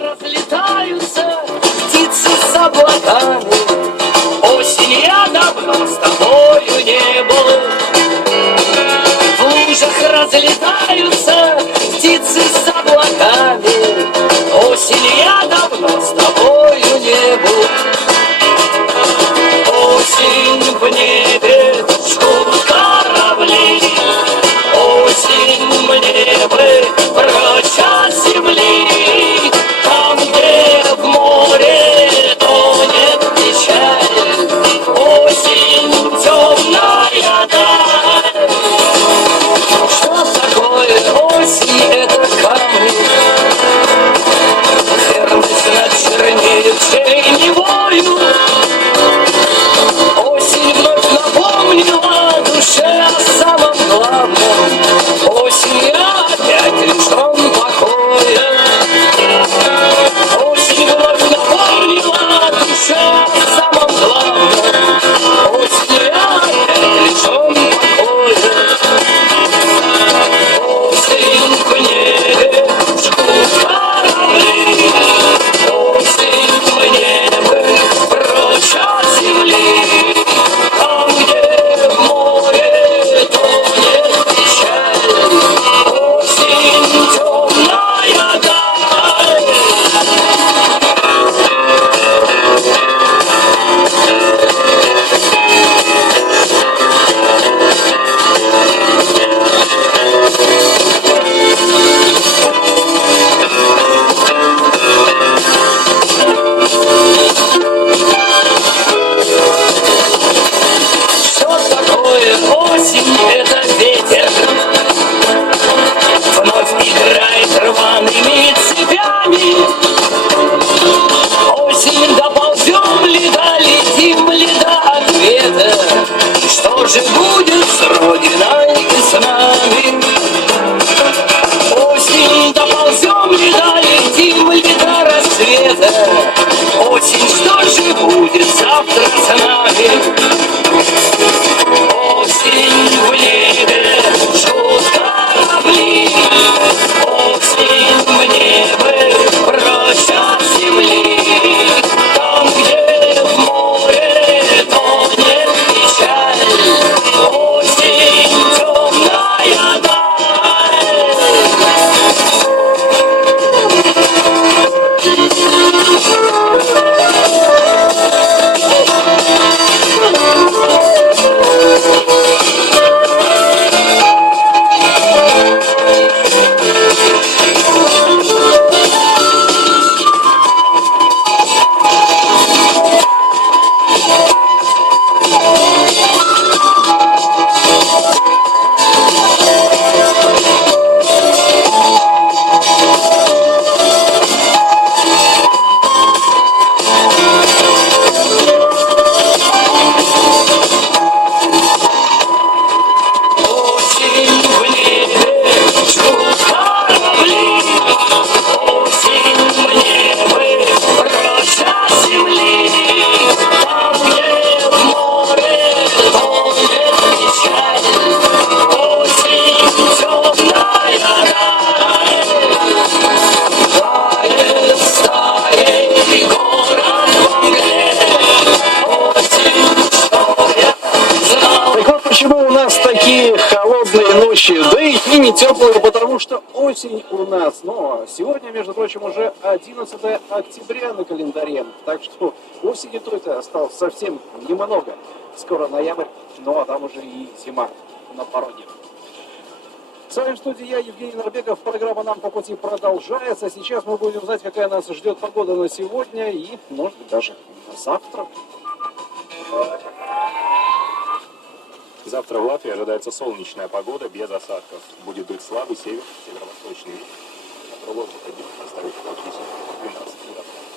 разлетаются птицы с облаками. Осень я давно с тобою не был. В лужах разлетаются птицы с облаками. Осень я давно с тобою не был. Осень в небе жгут корабли. Осень мне бы прочь от земли. Там, где в море тонет печаль. Осень темная даль. Что такое осень? Это камни. Верность над чернеющей невою. Осень вновь напомнила душе о самом главном. Осень я опять лишен покоя. Осень вновь напомнила душе о самом главном. Осень я опять лишен покоя. Осень в небе жгут корабли. Осень мне бы прочь от земли. Там, где в море тонет печаль. Осень темная даль. Что такое осень? Это ветер. Вновь играет рваными цепями. Осень, доползем ли, долетим ли до ответа? Что же будет с Родиной и с нами? Осень, доползем ли, долетим ли до рассвета? Осень, что же будет завтра с нами? Осень в небе жгут корабли. Осень мне бы прочь от земли. Там, где в море тонет печаль. Осень темная даль. Осень в небе жгут корабли. Осень мне бы прочь от земли. Там, где в море тонет печаль. Осень темная даль. Тает стаей город во мгле. Осень, что я знал. Так вот почему у нас такие холодные ночи, да и дни не теплые, потому что осень у нас. Но сегодня, между прочим, уже 11 октября на календаре, так что осени-то это осталось совсем немного. Скоро ноябрь, ну а там уже и зима на пороге. С вами в студии я, Евгений Нарбеков. Программа «Нам по пути» продолжается. Сейчас мы будем знать, какая нас ждет погода на сегодня и, может быть, даже на завтра. Завтра в Латвии ожидается солнечная погода без осадков. Будет дуть слабый северо-восточный ветер. Ветер воздуха днем составит от 10 до 12 градусов.